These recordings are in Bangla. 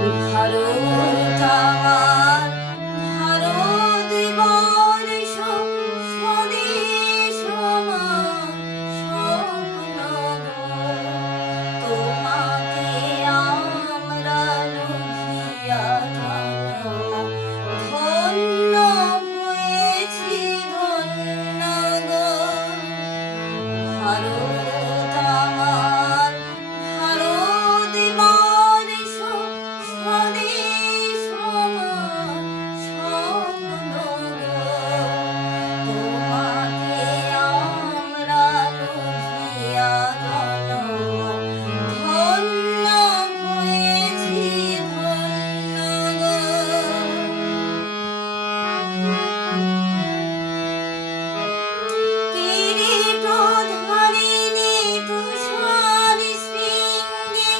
ভারত আমার, ভারতবর্ষ স্বদেশ আমার স্বপ্ন গো। তোমাকে আমরা লুভিয়া জানলা, ধন্য হয়েছি ধন্য গো। ভারত আমার, ভারতবর্ষ স্বদেশ আমার স্বপ্ন গো। তোমাকে আমরা লুভিয়া জানলা, ধন্য হয়েছি ধন্য গো। কিরীটধারিণী তুষার শৃঙ্গে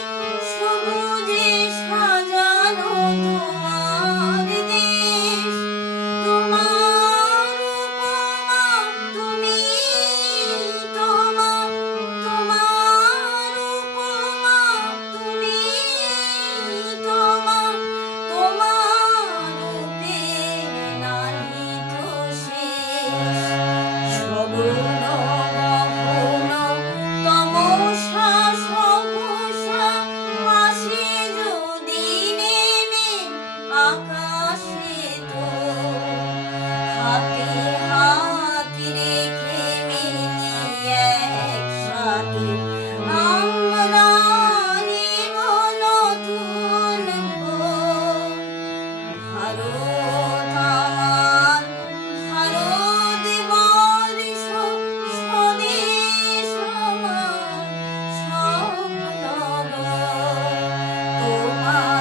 সবুজে সাজানো তোমার দেশ। তোমার উপমা তুমি, তোমার উপমা তুমি, তোমার রূপে নাহি তো শেষ। সগুণ গহন তমসা সহসা আসে যদি নেমে আকাশে তো, হাতে হাত রেখে মিলিয়ে একসাথে আমরা নিব নতুন ভোর। ভারত আমার, ভারতবর্ষ স্বদেশ আমার স্বপ্ন গো। তোমার